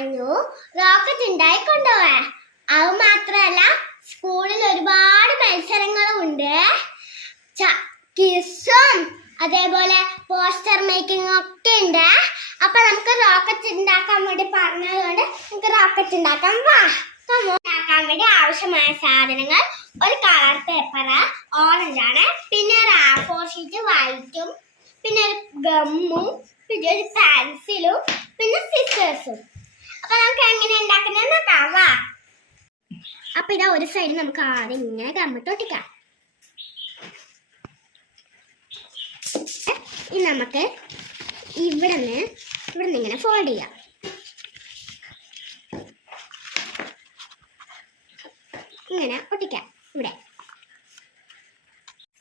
പറഞ്ഞു റോക്കറ്റ് ഉണ്ടായി കൊണ്ടുപോവാൻ. അത് മാത്രമല്ല സ്കൂളിൽ ഒരുപാട് മത്സരങ്ങളും ഉണ്ട്. ക്വിസും അതേപോലെ പോസ്റ്റർ മേക്കിംഗ് ഒക്കെ ഉണ്ട്. അപ്പൊ നമുക്ക് റോക്കറ്റ് ഉണ്ടാക്കാൻ വേണ്ടി പറഞ്ഞതുകൊണ്ട് നമുക്ക് റോക്കറ്റ് ഉണ്ടാക്കാൻ ഉണ്ടാക്കാൻ വേണ്ടി ആവശ്യമായ സാധനങ്ങൾ: ഒരു കളർ പേപ്പർ ഓറഞ്ച് ആണ്, പിന്നെ ഒരു A4 ഷീറ്റ് വൈറ്റും, പിന്നെ ഒരു ഗമ്മും, പിന്നെ ഒരു പെൻസിലും, പിന്നെ സിസേഴ്സും. അപ്പൊ നമുക്ക് എങ്ങനെ ഉണ്ടാക്കുന്നത് നോക്കാം. അപ്പൊ ഇതാ ഒരു സൈഡ് നമുക്ക് ആദ്യം ഇങ്ങനെ ഗമ്മിട്ട് ഒട്ടിക്കാം. ഇനി നമുക്ക് ഇവിടെ നിന്ന് ഇങ്ങനെ ഫോൾഡ് ചെയ്യാം. ഇങ്ങനെ ഒട്ടിക്കാം. ഇവിടെ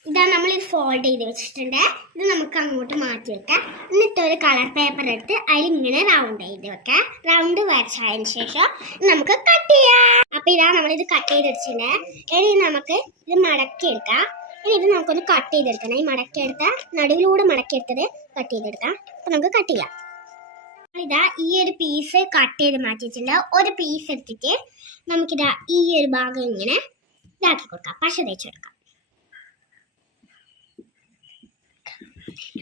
ഇതാ നമ്മൾ ഇത് ഫോൾഡ് ചെയ്ത് വെച്ചിട്ടുണ്ട്. ഇത് നമുക്ക് അങ്ങോട്ട് മാറ്റി വെക്കാം. എന്നിട്ട് ഒരു കളർ പേപ്പർ എടുത്ത് അതിൽ ഇങ്ങനെ റൗണ്ട് ചെയ്ത് വെക്കാം. റൗണ്ട് വരച്ചതിന് ശേഷം നമുക്ക് കട്ട് ചെയ്യാം. അപ്പൊ ഇതാ നമ്മളിത് കട്ട് ചെയ്ത് വെച്ചിട്ടുണ്ട്. ഇനി നമുക്ക് ഇത് മടക്കിയെടുക്കാം. ഇനി ഇത് നമുക്കൊന്ന് കട്ട് ചെയ്തെടുക്കണം. ഈ മടക്കിയെടുത്ത നടുവിലൂടെ മടക്കിയെടുത്തത് കട്ട് ചെയ്തെടുക്കാം. അപ്പൊ നമുക്ക് കട്ട് ചെയ്യാം. ഇതാ ഈ ഒരു പീസ് കട്ട് ചെയ്ത് മാറ്റി വെച്ചിട്ടുണ്ട്. ഒരു പീസ് എടുത്തിട്ട് നമുക്കിതാ ഈ ഒരു ഭാഗം ഇങ്ങനെ ഇതാക്കി കൊടുക്കാം. പശ തേച്ചെടുക്കാം.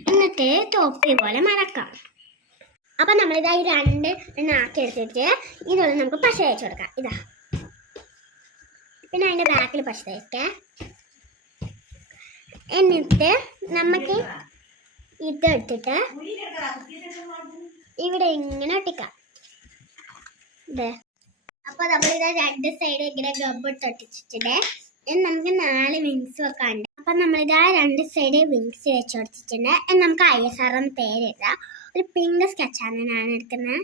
എന്നിട്ട് തൊപ്പി പോലെ മടക്കാം. അപ്പൊ നമ്മളിതാ ഈ രണ്ട് ആക്കി എടുത്തിട്ട് ഇതുപോലെ നമുക്ക് പശ തേച്ച് കൊടുക്കാം. ഇതാ പിന്നെ അതിന്റെ ബാക്കിൽ പശ തേക്കാം. എന്നിട്ട് നമുക്ക് ഇതെടുത്തിട്ട് ഇവിടെ ഇങ്ങനെ ഒട്ടിക്കാം. അപ്പൊ നമ്മളിതാ രണ്ട് സൈഡ് ഇങ്ങനെ ഗബ്ബിട്ട് ഒട്ടിച്ചിട്ടുണ്ട്. നമുക്ക് 4 വിങ്സ് വെക്കാണ്ട്. അപ്പൊ നമ്മളിതാ രണ്ട് സൈഡ് വിങ്സ് വെച്ച് കൊടുത്തിട്ടുണ്ട്. നമുക്ക് ISR എന്ന് പേരെഴുതാം. ഒരു പിങ്ക് സ്കെച്ചാണ് ഞാൻ എടുക്കുന്നത്.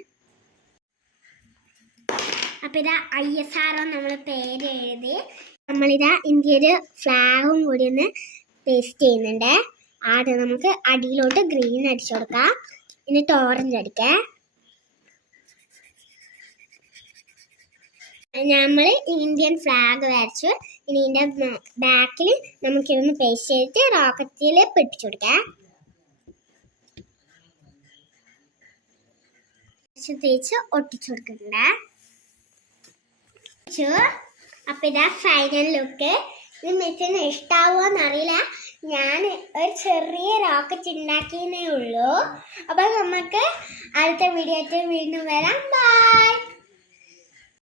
അപ്പൊ ഇതാ ISR നമ്മൾ പേര് എഴുതി നമ്മളിതാ ഇന്ത്യയുടെ ഫ്ലാഗും കൂടി ഒന്ന് പേസ്റ്റ് ചെയ്യുന്നുണ്ട്. ആദ്യം നമുക്ക് അടിയിലോട്ട് ഗ്രീൻ അടിച്ചു കൊടുക്കാം. എന്നിട്ട് ഓറഞ്ച് അടിക്കാം. നമ്മൾ ഇന്ത്യൻ ഫ്ലാഗ് വരച്ചു. ഇനി ഇതിന്റെ ബാക്കിൽ നമുക്കിതൊന്ന് പേസ്റ്റ് ചെയ്തിട്ട് റോക്കറ്റിൽ പിടിച്ചു കൊടുക്കാം. തേച്ച് ഒട്ടിച്ചു കൊടുക്കുന്നുണ്ട്. അപ്പൊ ഇതാ ഫൈനൽ ലുക്ക്. ഇത് മിസ്സിന് ഇഷ്ടാവോന്ന് അറിയില്ല. ഞാൻ ഒരു ചെറിയ റോക്കറ്റ് ഉണ്ടാക്കിയേ ഉള്ളൂ. അപ്പൊ നമുക്ക് അടുത്ത വീഡിയോ ആയിട്ട് വീണ്ടും വരാം. ബൈ.